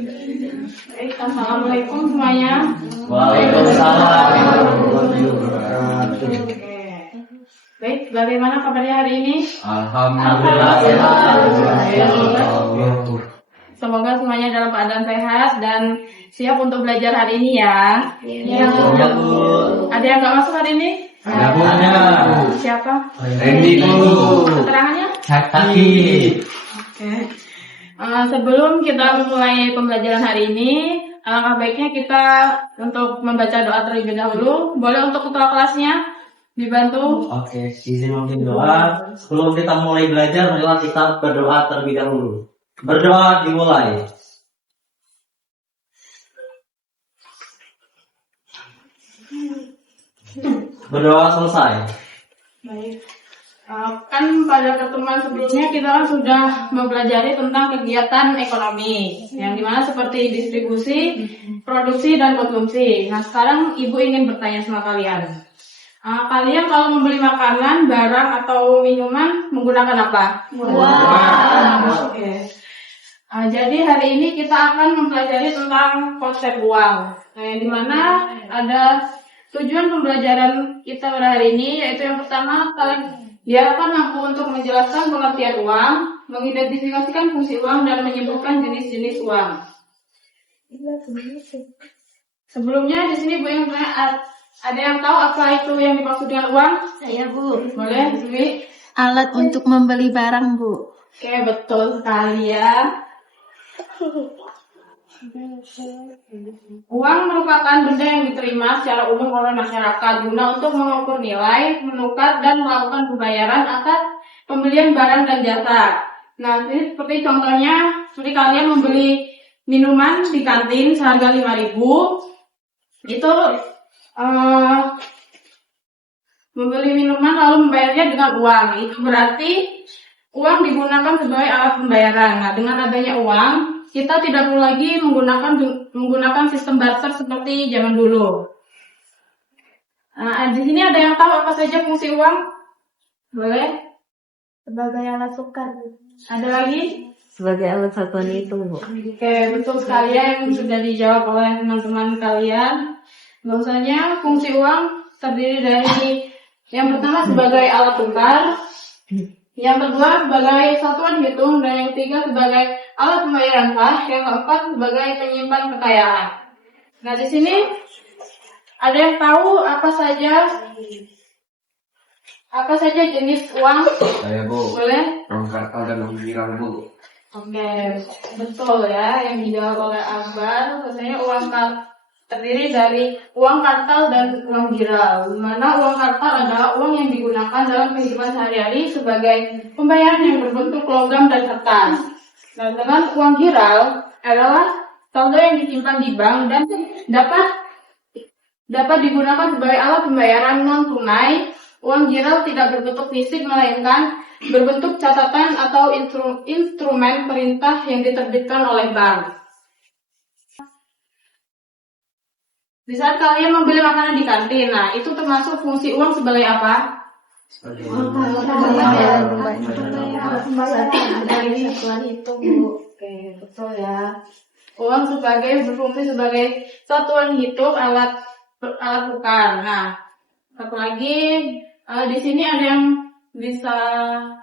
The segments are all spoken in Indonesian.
Baik, assalamualaikum semuanya. Waalaikumsalam warahmatullahi wabarakatuh. Oke. Baik, bagaimana kabarnya hari ini? Alhamdulillah sehat. Semoga semuanya dalam keadaan sehat dan siap untuk belajar hari ini ya. Ya, Bu. Ada yang nggak masuk hari ini? Ada punya. Siapa? Randy, Bu. Keterangannya? Kaki. Oke. Sebelum kita memulai pembelajaran hari ini, alangkah baiknya kita untuk membaca doa terlebih dahulu. Boleh untuk ketua kelasnya dibantu? Oke, izin mungkin doa. Sebelum kita mulai belajar, marilah kita berdoa terlebih dahulu. Berdoa dimulai. Berdoa selesai. Baik. Kan pada pertemuan sebelumnya kita kan sudah mempelajari tentang kegiatan ekonomi yang dimana seperti distribusi, produksi, dan konsumsi. Nah sekarang ibu ingin bertanya sama kalian. Kalian kalau membeli makanan, barang, atau minuman menggunakan apa? Uang. Oke. Jadi hari ini kita akan mempelajari tentang konsep uang. Nah, yang dimana ada tujuan pembelajaran kita pada hari ini, yaitu yang pertama kalian diharapkan mampu untuk menjelaskan pengertian uang, mengidentifikasikan fungsi uang, dan menyebutkan jenis-jenis uang. Sebelumnya di sini Bu yang bertanya, ada yang tahu apa itu yang dimaksud dengan uang? Saya, Bu. Boleh, Dwi? Alat untuk membeli barang, Bu. Oke, betul sekali ya. Uang merupakan benda yang diterima secara umum oleh masyarakat guna untuk mengukur nilai, menukar, dan melakukan pembayaran atas pembelian barang dan jasa. Nah, ini seperti contohnya, seperti kalian membeli minuman di kantin seharga 5.000, itu membeli minuman lalu membayarnya dengan uang. Itu berarti uang digunakan sebagai alat pembayaran. Nah, dengan adanya uang, kita tidak perlu lagi menggunakan sistem barter seperti zaman dulu. Nah, di sini ada yang tahu apa saja fungsi uang? Boleh? Sebagai alat tukar. Ada lagi? Sebagai alat satuan hitung, Bu. Oke, betul sekali ya yang sudah dijawab oleh teman-teman kalian. Bahwasanya fungsi uang terdiri dari yang pertama sebagai alat tukar, yang kedua sebagai satuan hitung, dan yang ketiga sebagai alat pembayaran sah, yang keempat sebagai penyimpan kekayaan. Nah, di sini ada yang tahu apa saja jenis uang? Saya, Bu. Boleh? Uang kartal dan uang girang, Bu. Oke, betul ya yang dijawab oleh Akbar. Biasanya uang terdiri dari uang kartal dan uang giral. Di mana uang kartal adalah uang yang digunakan dalam kehidupan sehari-hari sebagai pembayaran yang berbentuk logam dan kertas. Nah, dengan uang giral adalah saldo yang disimpan di bank dan dapat digunakan sebagai alat pembayaran non tunai. Uang giral tidak berbentuk fisik melainkan berbentuk catatan atau instrumen perintah yang diterbitkan oleh bank. Di saat kalian membeli makanan di kantin, nah itu termasuk fungsi uang sebagai apa? Satuan hitung, Bu. Oke, betul ya. Uang berfungsi sebagai satuan hitung, alat tukar. Nah, satu lagi di sini ada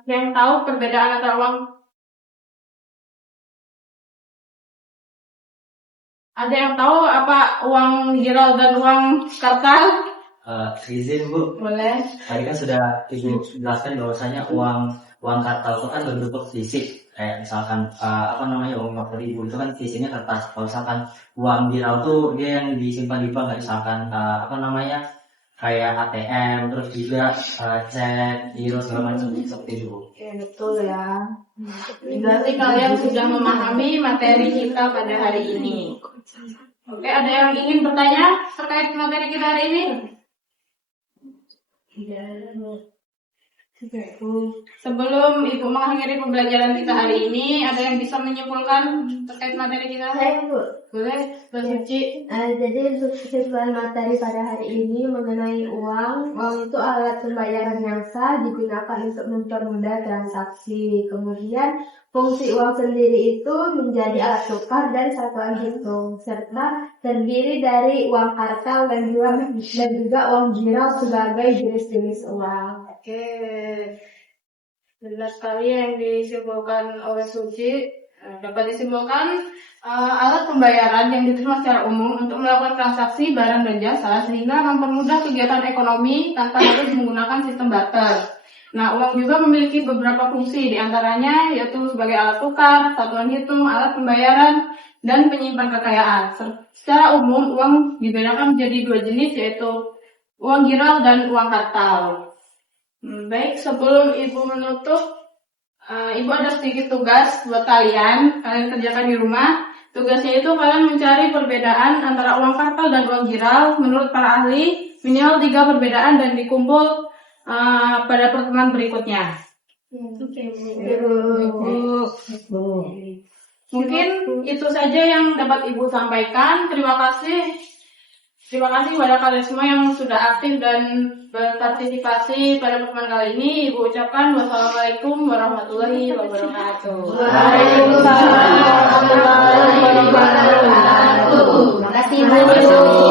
yang tahu perbedaan antara uang? Ada yang tahu apa uang giral dan uang kartal? Izin, Bu. Boleh. Tadi kan sudah Ibu jelaskan bahwasanya uang kartal itu kan berbentuk fisik. Kayak misalkan uang 50.000 itu kan fisiknya kertas. Kalau misalkan uang giral tuh dia yang disimpan di bank, misalkan kayak ATM, terus juga cek, giro segala macam seperti itu. Oke, betul ya. Berarti kalian sudah memahami materi kita pada hari ini. Oke, ada yang ingin bertanya terkait materi kita hari ini? Sebelum Ibu mengakhiri pembelajaran kita hari ini, ada yang bisa menyimpulkan terkait materi kita? Saya Bu. Boleh, Mbak Suci. Jadi untuk kesimpulan materi pada hari ini mengenai uang. Uang itu alat pembayaran yang sah digunakan untuk mempermudah transaksi. Kemudian fungsi uang sendiri itu menjadi alat tukar dan satuan hitung, serta terdiri dari uang kartal dan juga uang giral sebagai jenis-jenis uang. Oke, jelas sekali yang disimpulkan oleh Suci. Dapat disimpulkan alat pembayaran yang diterima secara umum untuk melakukan transaksi barang dan jasa sehingga mempermudah kegiatan ekonomi tanpa harus menggunakan sistem barter. Nah, uang juga memiliki beberapa fungsi, diantaranya yaitu sebagai alat tukar, satuan hitung, alat pembayaran, dan penyimpan kekayaan. Secara umum, uang dibedakan menjadi dua jenis, yaitu uang giral dan uang kartal. Baik, sebelum Ibu menutup, Ibu ada sedikit tugas buat kalian kerjakan di rumah. Tugasnya itu kalian mencari perbedaan antara uang kartal dan uang giral menurut para ahli, minimal 3 perbedaan dan dikumpul pada pertemuan berikutnya. Mungkin itu saja yang dapat Ibu sampaikan. Terima kasih kepada kalian semua yang sudah aktif dan berpartisipasi pada pertemuan kali ini. Ibu ucapkan wassalamualaikum warahmatullahi wabarakatuh. Waalaikumsalam warahmatullahi wabarakatuh. Terima kasih banyak.